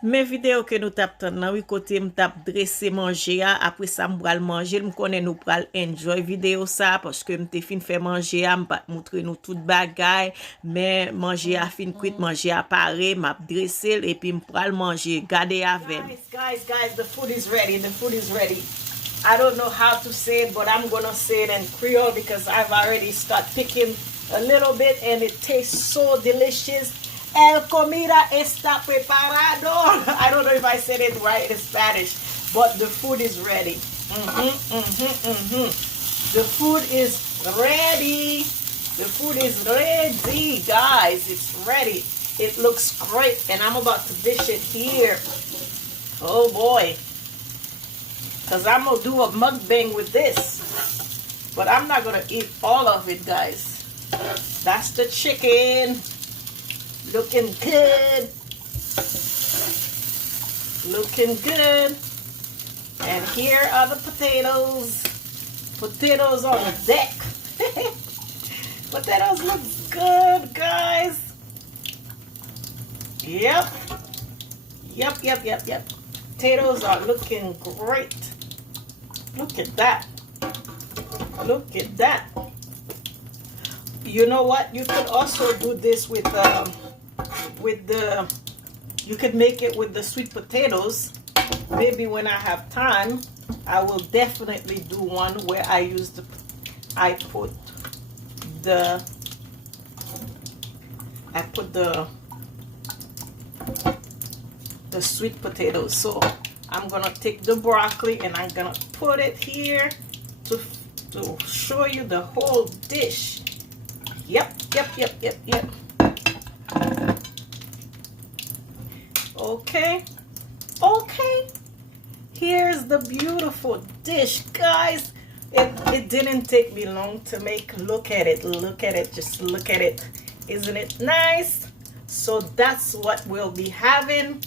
Mes vidéos que nous tap tan nan, oui kote m tap dresse manje ya, apre sa m pral manje, m konen nou pral enjoy vidéo sa, paske m te fin fè manje ya, m pat moutre nou tout bagay, men manje ya fin kwit, manje ya pare, m ap dresse l, epi m pral manje, gade avem. Guys, the food is ready, the food is ready. I don't know how to say it, but I'm gonna say it in Creole because I've already started picking a little bit and it tastes so delicious. El comida está preparado. I don't know if I said it right in Spanish, but the food is ready. The food is ready. The food is ready, guys. It's ready. It looks great, and I'm about to dish it here. Oh boy. Because I'm going to do a mukbang with this. But I'm not going to eat all of it, guys. That's the chicken. Looking good. Looking good. And here are the potatoes. Potatoes on the deck. Potatoes look good, guys. Yep. Yep. Potatoes are looking great. Look at that. Look at that. You know what? You could also do this with you could make it with the sweet potatoes. Maybe when I have time, I will definitely do one where I put the sweet potatoes. So I'm gonna take the broccoli and I'm gonna put it here to show you the whole dish. Yep. Okay. Here's the beautiful dish, guys. It didn't take me long to make. Look at it. Just look at it. Isn't it nice? So that's what we'll be having.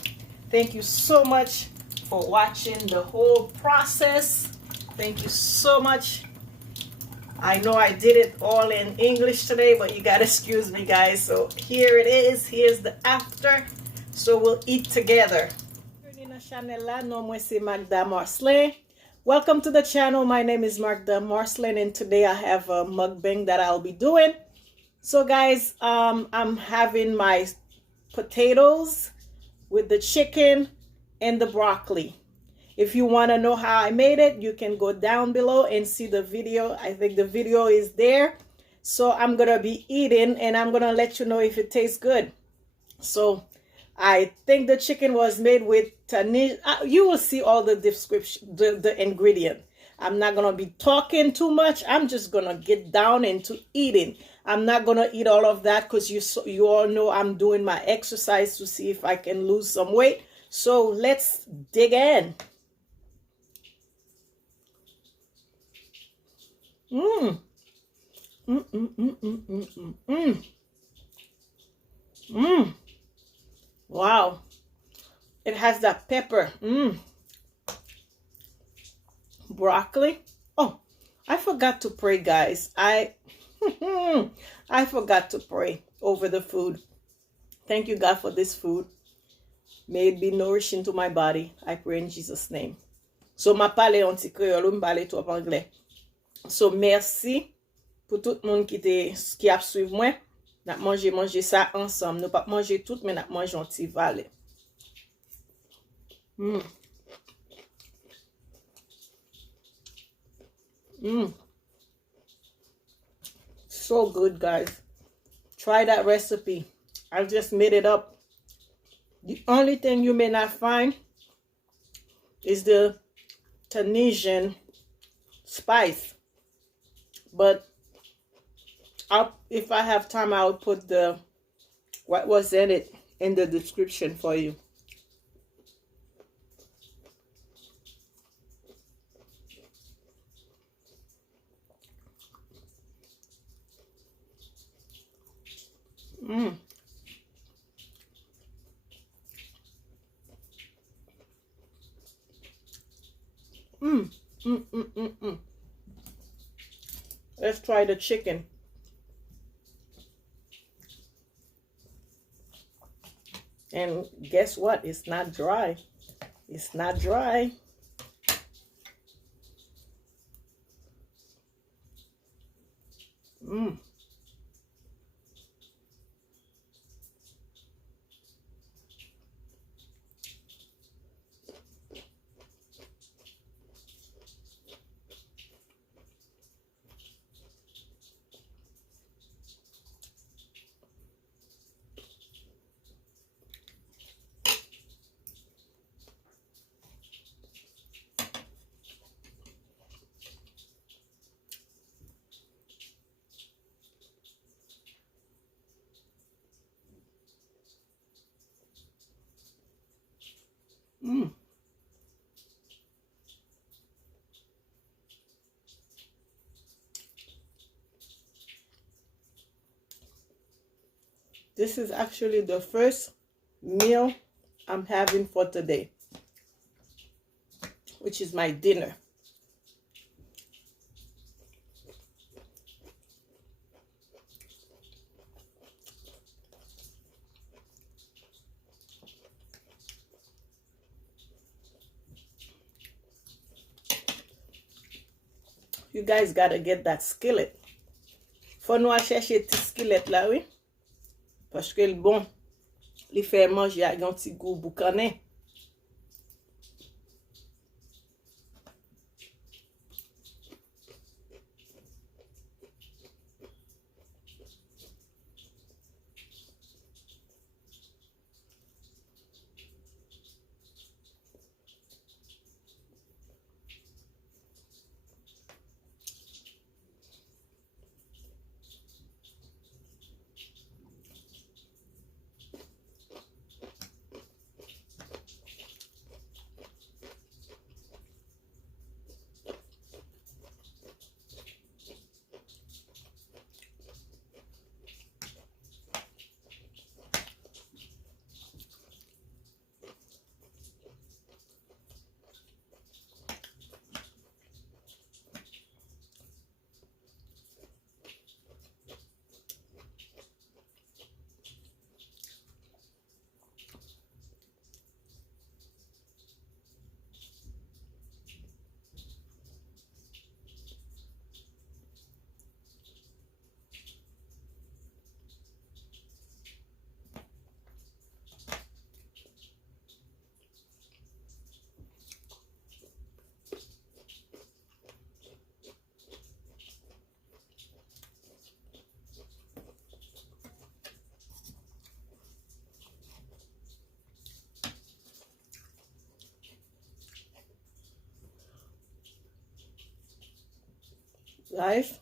Thank you so much for watching the whole process. Thank you so much. I know I did it all in English today, but you gotta excuse me, guys. So here it is. Here's the after. So we'll eat together. Welcome to the channel. My name is Magda Marcelin, and today I have a mukbang that I'll be doing. So guys, I'm having my potatoes with the chicken and the broccoli. If you want to know how I made it, you can go down below and see the video. I think the video is there. So I'm going to be eating and I'm going to let you know if it tastes good. So I think the chicken was made with TUNISIAN. You will see all the description, the ingredient. I'm not going to be talking too much. I'm just going to get down into eating. I'm not going to eat all of that because you all know I'm doing my exercise to see if I can lose some weight. So let's dig in. Wow. It has that pepper. Broccoli. Oh, I forgot to pray, guys. I forgot to pray over the food. Thank you, God, for this food. May it be nourishing to my body. I pray in Jesus' name. So, ma pale en ti créole, ma pale trop anglais. So, merci pour tout le monde qui a suivi moi. N'a manger ça ensemble. Nous pas manger tout, mais n'a manger un petit valet. So good, guys. Try that recipe. I just made it up. The only thing you may not find is the Tunisian spice. But if I have time, I'll put what was in it in the description for you. Let's try the chicken. And guess what? It's not dry. It's not dry. Mmm. Mmm. This is actually the first meal I'm having for today, which is my dinner. You guys gotta get that skillet. Faut nous aller chercher petit skillet là, oui. Parce que le bon, li fait manger avec un petit goût boucané. Guys,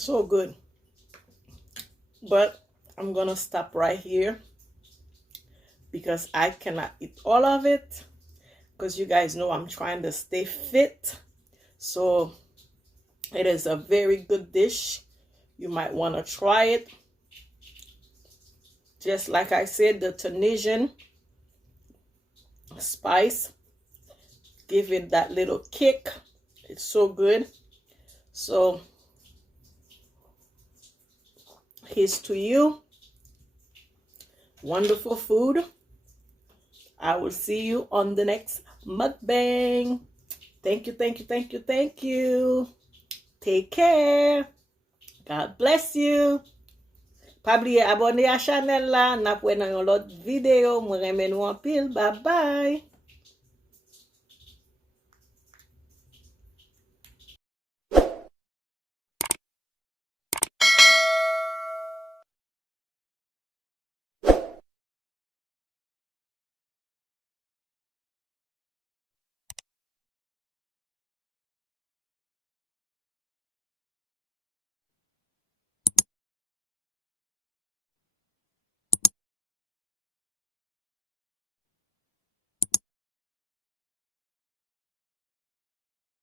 so good. But I'm gonna stop right here because I cannot eat all of it, because you guys know I'm trying to stay fit. So it is a very good dish. You might want to try it. Just like I said, the Tunisian spice give it that little kick. It's so good. So here's to you. Wonderful food. I will see you on the next mukbang. Thank you, thank you, thank you, thank you. Take care. God bless you. Pa bliye abone a chanel la. Napwe nan yon lot video. Mwen remen nou an pil. Bye bye.